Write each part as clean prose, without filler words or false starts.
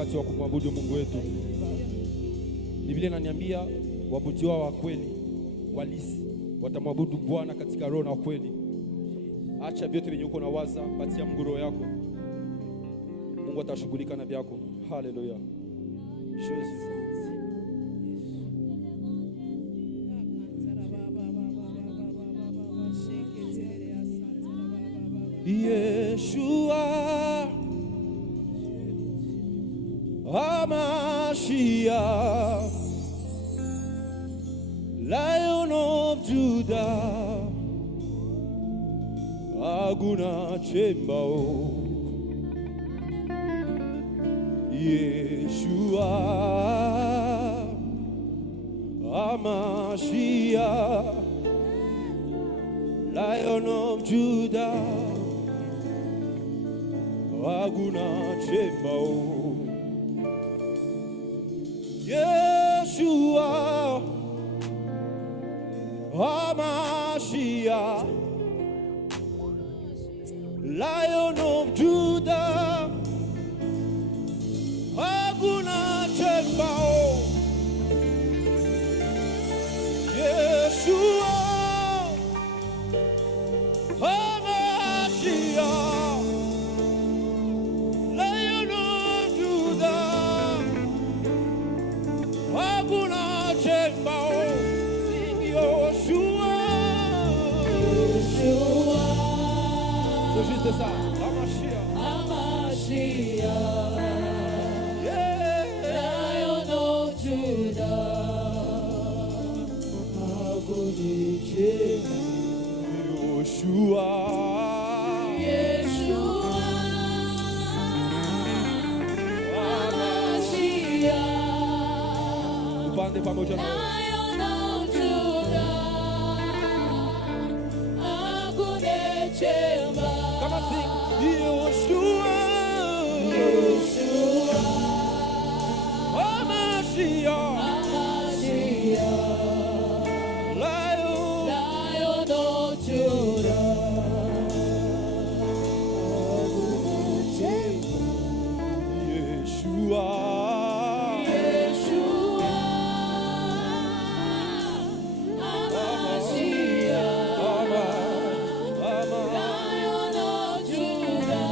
wakati wa kumwabudu Mungu wetu. Biblia inaniambia waabudiwa wa kweli walisi watamwabudu Bwana katika roho na kweli. Acha vyote vyenye uko na waza, patia Mungu roho yako. Mungu atashughulika na vyako. Haleluya. Yeshua HaMashiach, Lion of Judah, Aguna Chembao. Yeshua HaMashiach, Lion of Judah, Aguna Chembao. Yeshua HaMashiach, Lion of Judah, Aguna Chembao. Yeshua HaMashiach, Lion of Judah, Aguna Chembao. Sing Yeshua, Yeshua. C'est juste ça. HaMashiach, HaMashiach, Lion of Judah, Aguna Chembao. Yeshua, Yeshua HaMashiach, upande pamoja na Lion of Judah, Aguna Chembao. kama sing Yeshua, Yeshua HaMashiach, HaMashiach, Lion, Lion of Judah, Aguna Chembao. Yeshua, Yeshua HaMashiach, Lion of Judah,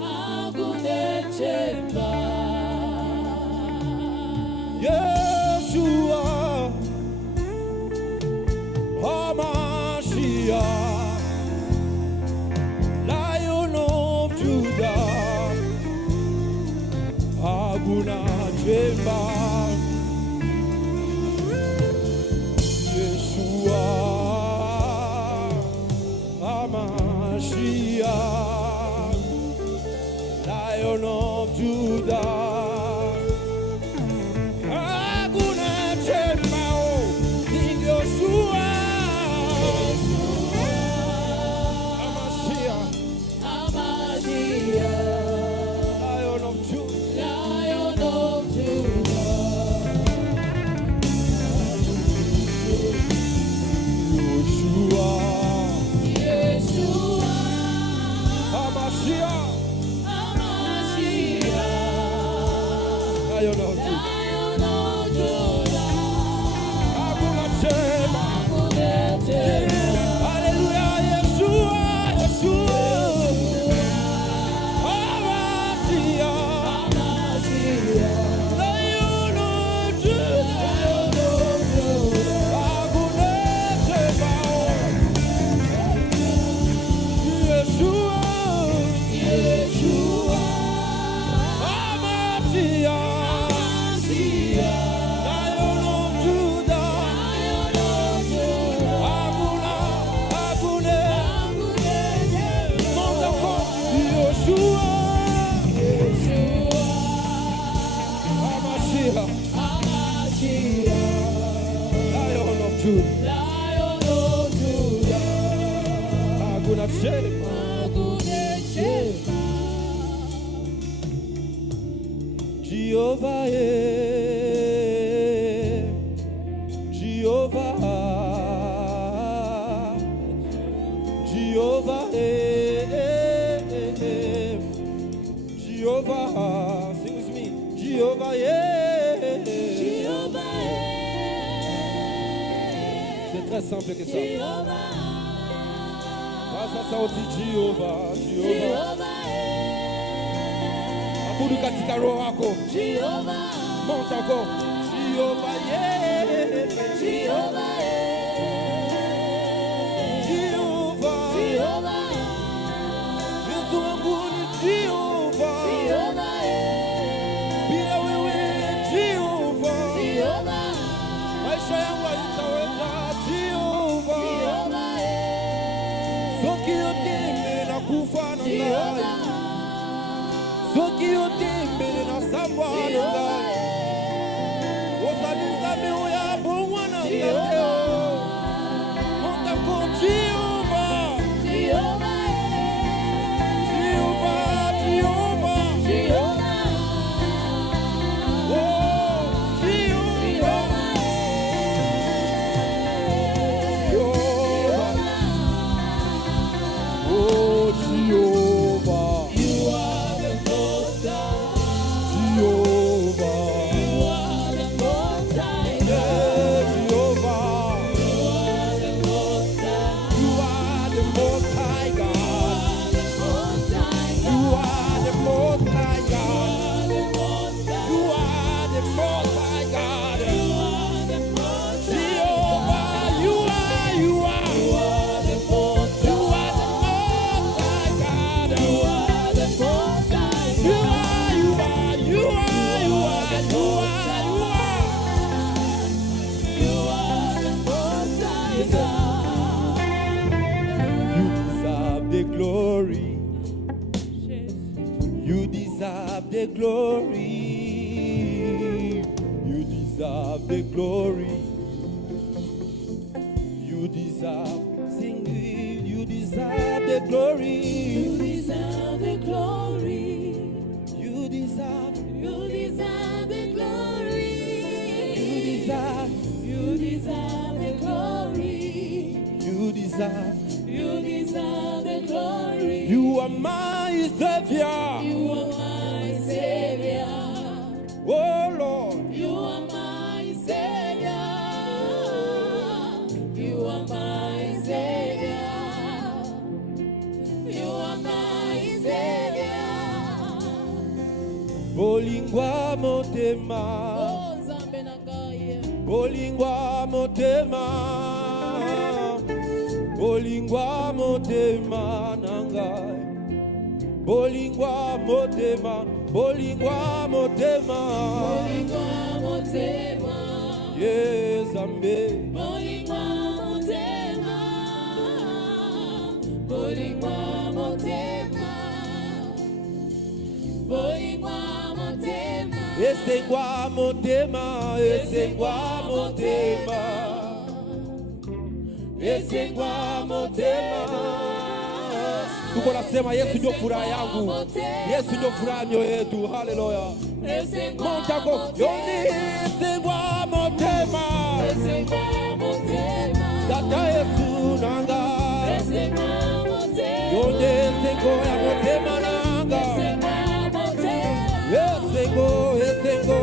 Aguna Chembao. Yeshua, HaMashiach, Lion of Judah, Aguna Chembao. Yeshua, HaMashiach, Lion of Judah, Aguna Chembao. Sing Yeshua, HaMashiach, HaMashiach, Lion of Judah. Lion of Yeshua, Judah, Yeshua HaMashiach, HaMashiach, Lion of Judah, Lion of Judah, Aguna Chembao. Aguna Chembao. Hallelujah, Yeshua, Yeshua, HaMashiach, HaMashiach, Lion of Judah, Lion of Judah, Aguna Chembao. Yeshua, Yeshua HaMashiach, HaMashiach, Lion of Judah, Lion of Judah, Aguna, Aguna, Aguna Chembao. monte encore, Yeshua, Yeshua HaMashiach, HaMashiach, Lion of Judah, Lion of Judah, Aguna Chembao. Aguna Chembao. Jehovah, Jehovah, Jehovah, Jehovah, sing with me. Jehovah, yeah. C'est très simple que ça. Ça dit Jehovah, Jehovah. Abudu katika roho yako. Monte encore. Jehovah, yeah. Jehovah. Yesu wangu ni Jehovah. Bila wewe Jehovah. Maisha yangu haitaweza Jehovah. Soki yote mbele na kufa na ngai. Soki yote mbele na samba na ngai. Osanizame oya bongwa na ngai. Montako Jehovah. The glory, you deserve the glory, you deserve, sing it, you deserve the glory, You deserve the glory. you deserve, You deserve the glory. you deserve, You deserve the glory. you deserve, You deserve the glory. you are my Savior, You are my Savior. oh Lord, You are my Savior. You are my Savior. You are my Savior. bolingwa motema, Oh, Zambe Nangaye. bolingwa motema, bolingwa motema nangai, bolingwa motema, bolingwa motema, Bolingwa motema. ye Zambe, Bolingwa motema. Bolingwa motema. Bolingwa motema. esengwa motema, esengwa motema, esengwa motema. Tuko nasema Yesu ndio furaha yangu, Yesu ndio furaha mioyo yetu. Haleluya. Montako yoni esengwa motema, data Yesu nanga, yoni esengo ya motema nanga, esengo, esengo,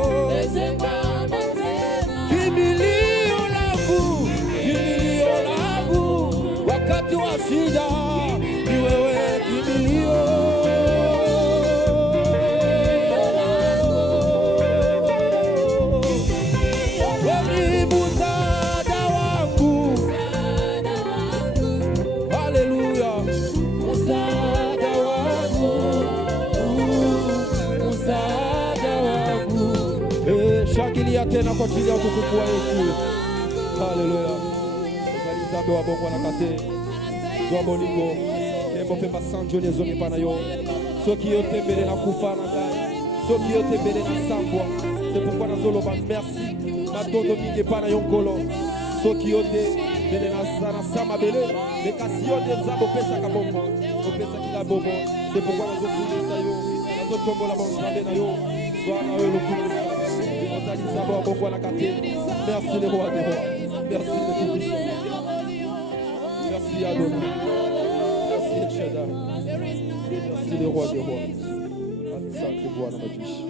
kimbilio langu, wakati wa shida ni wewe kimbilio. Wewe msaada wangu, haleluya, msaada wangu, msaada wangu. Shangilia tena kwa ajili ya utukufu wa Yesu. Haleluya. Zambe wa bongo na kate. Zwa bolingo. Kembo pe masanjo ne zomi pana yo. Soki yote mbele na kufa na ngai. Soki yote mbele na sambwa. C'est pourquoi na zolo ba merci. Matondo mingi pana yonkolo. Soki yote mbele na sana sama bele. Bekasi yote zabo pesa kabomba. Opesa kila bobo. C'est pourquoi na zokulisa yo. Na zotombo la bonzambe na yo. Zwa na yo lokumu. Zabo wa bongo na kate. Merci le roi des rois. Merci le tout-puissant. Merci Adonai. Merci El Shaddai. Merci le roi des rois. Asante Bwana majeshi.